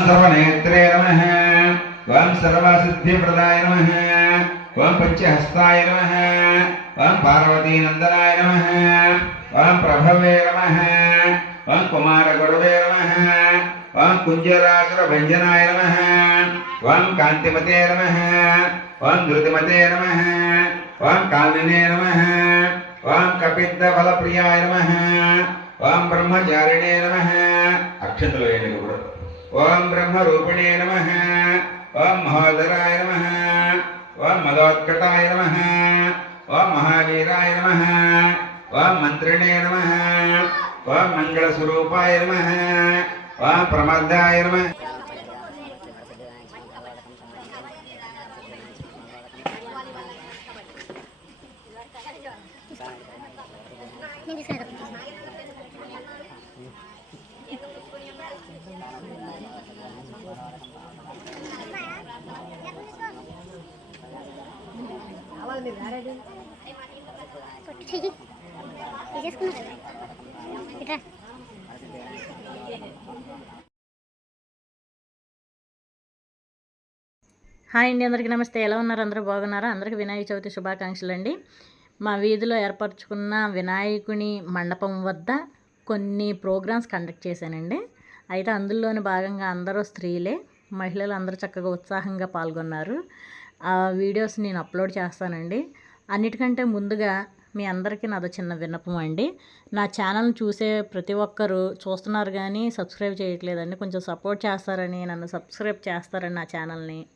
సర్వనేత్రే నమ ఓం సర్వసిద్ధిప్రదాయ నమ ఓం పంచహస్తాయ నమ ఓం పార్వతీనందనాయ నమ ఓం ప్రభవే నమ ఓం కుమారగురవే నమ ఓం కుంజరాసురభంజనాయ నమ ఓం కాంతిమతే నమ ఓం ధృతిమతే నమ ఓం కామినే నమ ఓం కపిద్దఫలప్రియాయ నమ ఓం బ్రహ్మచారిణే నమ అక్షతలు వేయండి ఇప్పుడు ఓం బ్రహ్మరూపిణే నమ. ఓం మహోదరాయ నమ. ఓం మదోత్కటాయ నమ. ఓం మహావీరాయ నమ. ఓం మంత్రిణే నమ. ఓం మంగళస్వరూపాయ నమ. ఓం ప్రమదాయ నమ. ఇట్రా హాయ్ అండి అందరికీ నమస్తే. ఎలా ఉన్నారు? అందరూ బాగున్నారా? అందరికీ వినాయక చవితి శుభాకాంక్షలు అండి. మా వీధిలో ఏర్పరచుకున్న వినాయకుని మండపం వద్ద కొన్ని ప్రోగ్రామ్స్ కండక్ట్ చేశానండి. అయితే అందులోని భాగంగా అందరూ స్త్రీలే మహిళలు అందరూ చక్కగా ఉత్సాహంగా పాల్గొన్నారు. ఆ వీడియోస్ నేను అప్లోడ్ చేస్తానండి. అన్నిటికంటే ముందుగా మీ అందరికీ నాదో చిన్న విన్నపం అండి. నా ఛానల్ని చూసే ప్రతి ఒక్కరూ చూస్తున్నారు కానీ సబ్స్క్రైబ్ చేయట్లేదండి. కొంచెం సపోర్ట్ చేస్తారని నన్ను సబ్స్క్రైబ్ చేస్తారని నా ఛానల్ని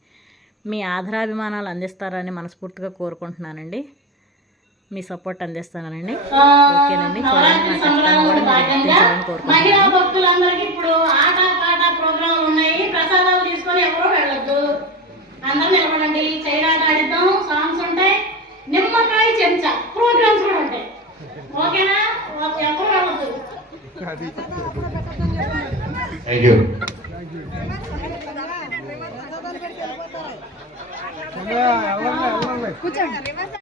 మీ ఆధారాభిమానాలు అందిస్తారని మనస్ఫూర్తిగా కోరుకుంటున్నానండి. మీ సపోర్ట్ అందిస్తానండి ఓకేనండి. చూడండి. Thank you